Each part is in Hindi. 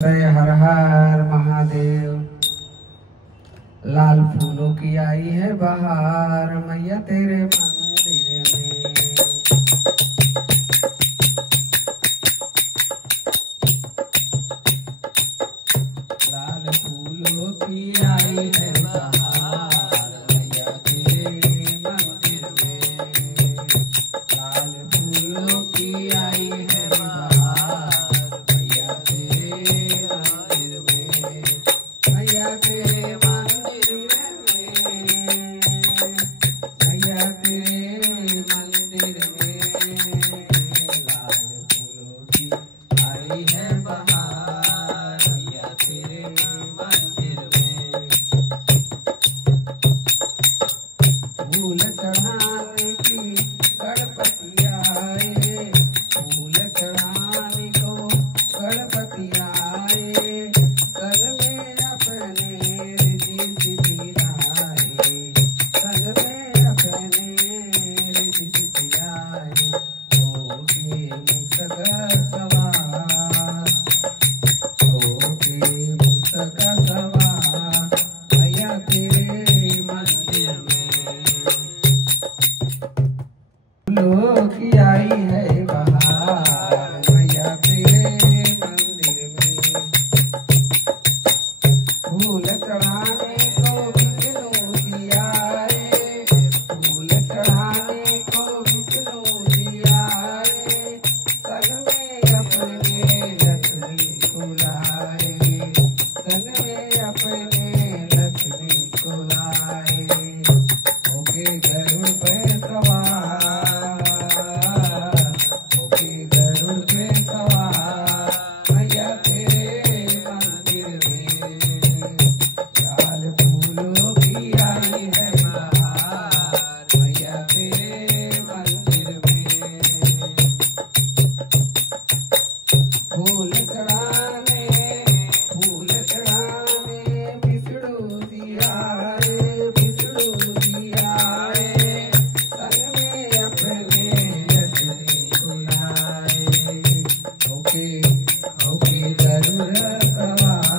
जय हर हर महादेव। लाल फूलों की आई है बहार मैया तेरे मंदिर में। लाल फूलों की आई है बहार मैया तेरे मंदिर में। लाल फूलों की आई है बहार मैया तेरे मंदिर में। मैया तेरे मंदिर में, मैया तेरे मंदिर में। लाल फूलों की आई है बहार मैया तेरे मंदिर में। फूल चढ़ाने की गणपति आए, फूल चढ़ाने को गणपति आए। संग में अपने रिद्धि सिद्धि लाए, संग में अपने रिद्धि सिद्धि लाए। होके मूषक सवार, होके मूषक सवार मैया तेरे मंदिर में। फूलों की आई है बहार मैया तेरे मंदिर में। फूल चढ़ाने को विष्णु जी आए, फूल चढ़ाने को विष्णु जी आए। संग में अपने लक्ष्मी को लाए, संग में अपने लक्ष्मी को लाए। होके गरुड़ पे सवार, होके गरुड़ पे सवार मैया तेरे मंदिर में। लाल फूलों की आई है बहार मैया तेरे मंदिर में। फूल चढ़ाने, फूल चढ़ाने विष्णु जी आए, विष्णु जी आए। संग में अपने लक्ष्मी को लाए। होके होके गरुड़ सवार,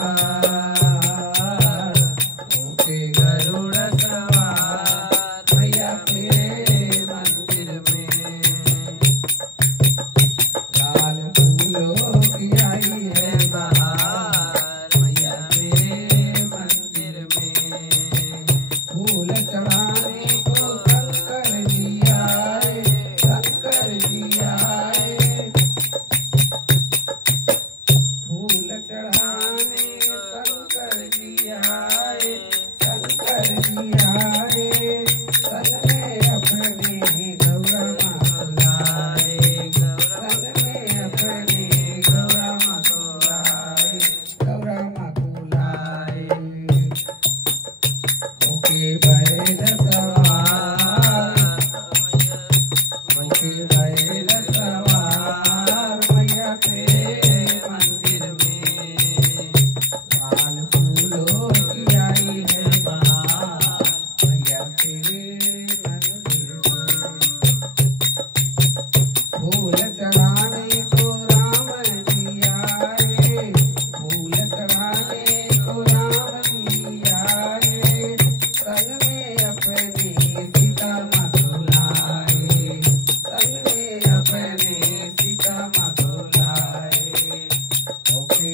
होके गरुड़ सवार मैया तेरे मंदिर में। लाल फूलों की आई है बहार मैया तेरे मंदिर में। फूल चढ़ाने को शंकर जी आए, शंकर जी आए। फूल चढ़ाने शंकर जी आए, शंकर जी आए। संग में अपने गौरा माँ को लाए, संग में अपने गौरा माँ को लाए, गौरा माँ को लाए। होके बैल सवार, होके बैल सवार मैया तेरे मंदिर में। लाल फूलों की आई है बहार मैया तेरे मंदिर में। फूल चढ़ाने को राम जी आए, फूल चढ़ाने को राम जी आए। संग में अपने सीता माँ को लाए, संग में अपने सीता माँ को लाए। होके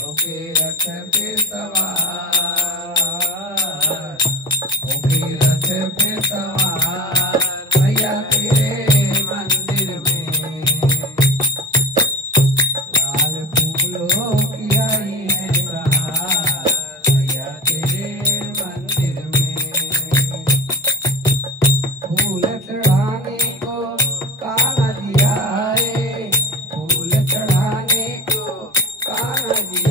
होके रथ पे सवार, होके रथ पे सवार मैया तेरे मंदिर में। लाल फूलों की आई है बहार मैया तेरे मंदिर में। फूल चढ़ाने को कान्हा जी आए, फूल चढ़ाने को कान्हा जी